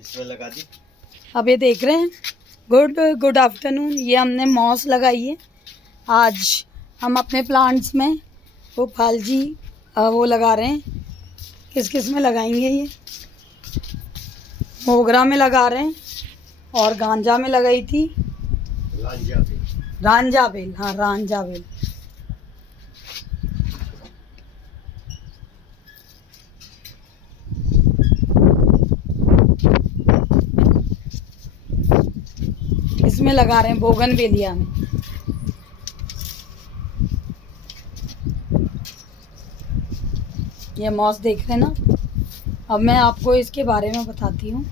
इसमें लगा दी। अब ये देख रहे हैं, गुड आफ्टरनून। ये हमने मॉस लगाई है आज हम अपने प्लांट्स में। वो फालजी वो लगा रहे हैं। किस किस में लगाएंगे? ये मोगरा में लगा रहे हैं और गांजा में लगाई थी। रांझा बेल, हाँ रांझा बेल। इसमें लगा रहे हैं बोगनवेलिया में। ये मॉस देख रहे हैं ना। अब मैं आपको इसके बारे में बताती हूँ।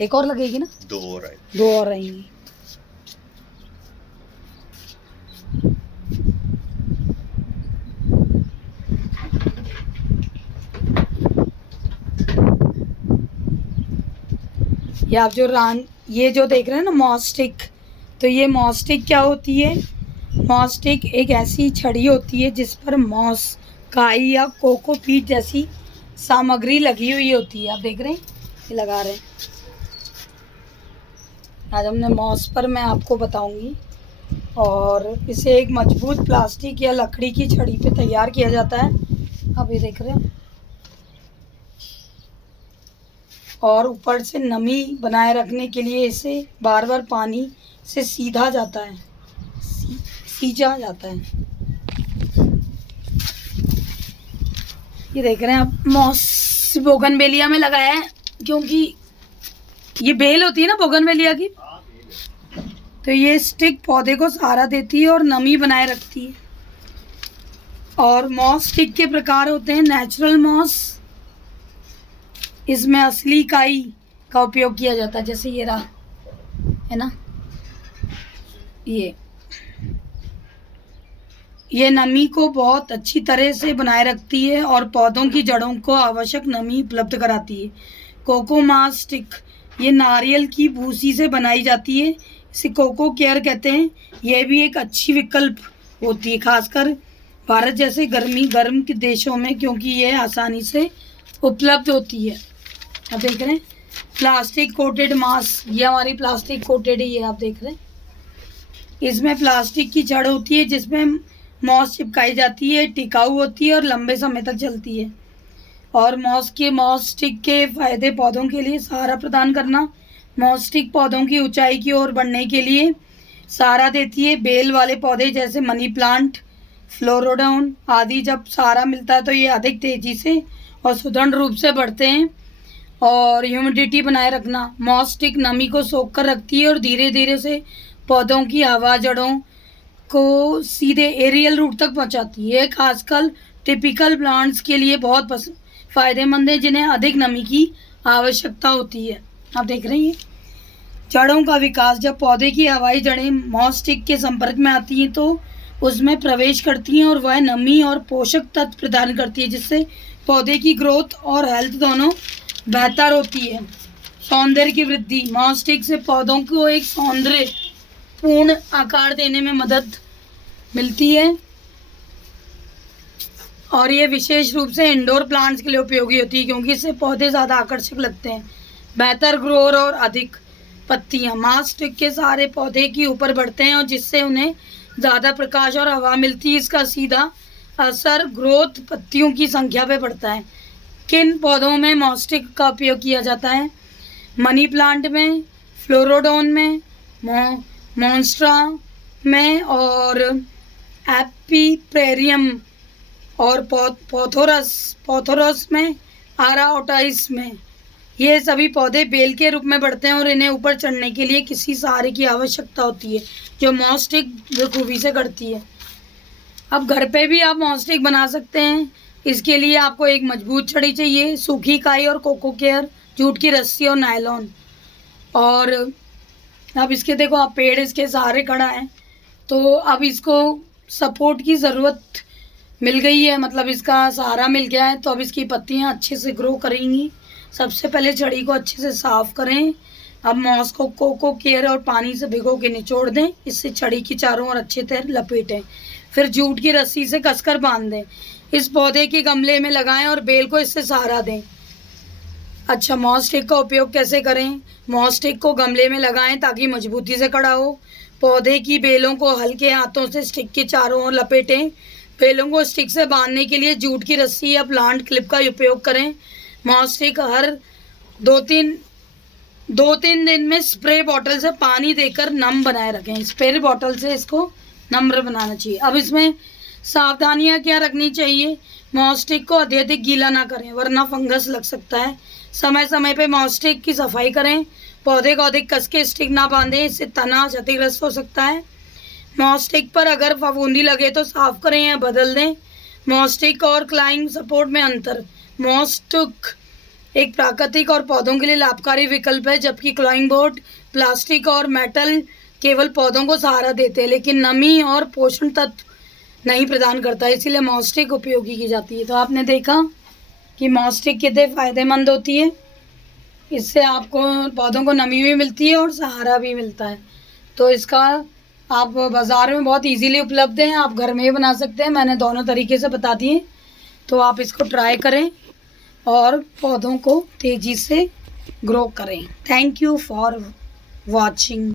एक और लगेगी ना? दो और आए। दो और आएंगी। ये आप ये जो देख रहे हैं ना मॉस स्टिक, तो ये मॉस स्टिक क्या होती है? मॉस स्टिक एक ऐसी छड़ी होती है जिस पर मॉस, काई या कोकोपीट जैसी सामग्री लगी हुई होती है। आप देख रहे हैं, ये लगा रहे हैं। आज हमने मॉस पर मैं आपको बताऊंगी। और इसे एक मजबूत प्लास्टिक या लकड़ी की छड़ी पे तैयार किया जाता है। आप ये देख रहे हैं। और ऊपर से नमी बनाए रखने के लिए इसे बार बार पानी से सीधा जाता है, सींचा जाता है। ये देख रहे हैं आप, मॉस बोगनवेलिया में लगाया है क्योंकि ये बेल होती है ना बोगनवेलिया की। तो ये स्टिक पौधे को सहारा देती है और नमी बनाए रखती है। और मॉस स्टिक के प्रकार होते हैं नेचुरल मॉस, इसमें असली काई का उपयोग किया जाता है, जैसे ये रहा है ना। ये नमी को बहुत अच्छी तरह से बनाए रखती है और पौधों की जड़ों को आवश्यक नमी उपलब्ध कराती है। कोको मॉस स्टिक ये नारियल की भूसी से बनाई जाती है, इसे कोको केयर कहते हैं। यह भी एक अच्छी विकल्प होती है, खासकर भारत जैसे गर्म के देशों में, क्योंकि यह आसानी से उपलब्ध होती है। आप देख रहे हैं प्लास्टिक कोटेड मास, ये हमारी प्लास्टिक कोटेड है। ये आप देख रहे हैं, इसमें प्लास्टिक की जड़ होती है जिसमें मॉस चिपकाई जाती है, टिकाऊ होती है और लंबे समय तक चलती है। और मॉस स्टिक के फायदे: पौधों के लिए सहारा प्रदान करना, मॉस स्टिक पौधों की ऊंचाई की ओर बढ़ने के लिए सहारा देती है। बेल वाले पौधे जैसे मनी प्लांट, फ्लोरोडोन आदि जब सहारा मिलता है तो ये अधिक तेजी से और सुदृढ़ रूप से बढ़ते हैं। और ह्यूमिडिटी बनाए रखना, मॉस स्टिक नमी को सोख कर रखती है और धीरे धीरे से पौधों की हवा जड़ों को सीधे एरियल रूट तक पहुंचाती है। खासकर टिपिकल प्लांट्स के लिए बहुत फ़ायदेमंद है जिन्हें अधिक नमी की आवश्यकता होती है। आप देख रहे हैं जड़ों का विकास, जब पौधे की हवाई जड़ें मॉस स्टिक के संपर्क में आती हैं तो उसमें प्रवेश करती हैं और वह नमी और पोषक तत्व प्रदान करती है, जिससे पौधे की ग्रोथ और हेल्थ दोनों बेहतर होती है। सौंदर्य की वृद्धि, मॉस स्टिक से पौधों को एक सौंदर्य पूर्ण आकार देने में मदद मिलती है और ये विशेष रूप से इंडोर प्लांट्स के लिए उपयोगी होती है क्योंकि इससे पौधे ज़्यादा आकर्षक लगते हैं। बेहतर ग्रोथ और अधिक पत्तियां, मॉस स्टिक के सहारे पौधे की ऊपर बढ़ते हैं और जिससे उन्हें ज़्यादा प्रकाश और हवा मिलती है। इसका सीधा असर ग्रोथ पत्तियों की संख्या पे पड़ता है। किन पौधों में मॉस स्टिक का उपयोग किया जाता है? मनी प्लांट में, फ्लोरोडोन में, मॉन्स्ट्रा में और एपीप्रेरियम और पोथोरस में, आराओटाइस में। ये सभी पौधे बेल के रूप में बढ़ते हैं और इन्हें ऊपर चढ़ने के लिए किसी सहारे की आवश्यकता होती है, जो मॉस स्टिक बखूबी से करती है। अब घर पे भी आप मॉस स्टिक बना सकते हैं। इसके लिए आपको एक मजबूत छड़ी चाहिए, सूखी काई और कोको केयर, जूट की रस्सी और नायलॉन। और अब इसके देखो आप, पेड़ इसके सहारे खड़ा है तो अब इसको सपोर्ट की ज़रूरत मिल गई है, मतलब इसका सहारा मिल गया है, तो अब इसकी पत्तियां अच्छे से ग्रो करेंगी। सबसे पहले छड़ी को अच्छे से साफ़ करें। अब मॉस को कोको केयर और पानी से भिगो के निचोड़ दें, इससे छड़ी की चारों ओर अच्छी तरह लपेटें। फिर जूट की रस्सी से कसकर बांध दें। इस पौधे के गमले में लगाएं और बेल को इससे सहारा दें। अच्छा, मॉस-स्टिक का उपयोग कैसे करें? मॉस-स्टिक को गमले में लगाएं ताकि मजबूती से खड़ा हो। पौधे की बेलों को हल्के हाथों से स्टिक के चारों ओर लपेटें। बेलों को स्टिक से बांधने के लिए जूट की रस्सी या प्लांट क्लिप का उपयोग करें। मॉस-स्टिक हर 2-3 दिन में स्प्रे बॉटल से पानी देकर नम बनाए रखें। स्प्रे बॉटल से इसको नम्र बनाना चाहिए। अब इसमें सावधानियां क्या रखनी चाहिए? मॉस-स्टिक को अत्यधिक गीला ना करें वरना फंगस लग सकता है। समय समय पे मॉस-स्टिक की सफाई करें। पौधे को अधिक कस के स्टिक ना बांधें, इससे तना क्षतिग्रस्त हो सकता है। मॉस-स्टिक पर अगर फफूंदी लगे तो साफ करें या बदल दें। मॉस-स्टिक और क्लाइंब सपोर्ट में अंतर। मॉस-स्टिक एक प्राकृतिक और पौधों के लिए लाभकारी विकल्प है, जबकि क्लाइंब बोर्ड प्लास्टिक और मेटल केवल पौधों को सहारा देते हैं लेकिन नमी और पोषण तत्व नहीं प्रदान करता, इसीलिए मॉस-स्टिक उपयोगी की जाती है। तो आपने देखा कि मॉस-स्टिक कितने फ़ायदेमंद होती है। इससे आपको पौधों को नमी भी मिलती है और सहारा भी मिलता है। तो इसका आप बाज़ार में बहुत इजीली उपलब्ध है, आप घर में ही बना सकते हैं। मैंने दोनों तरीके से बता दिए, तो आप इसको ट्राई करें और पौधों को तेज़ी से ग्रो करें। Thank you for watching.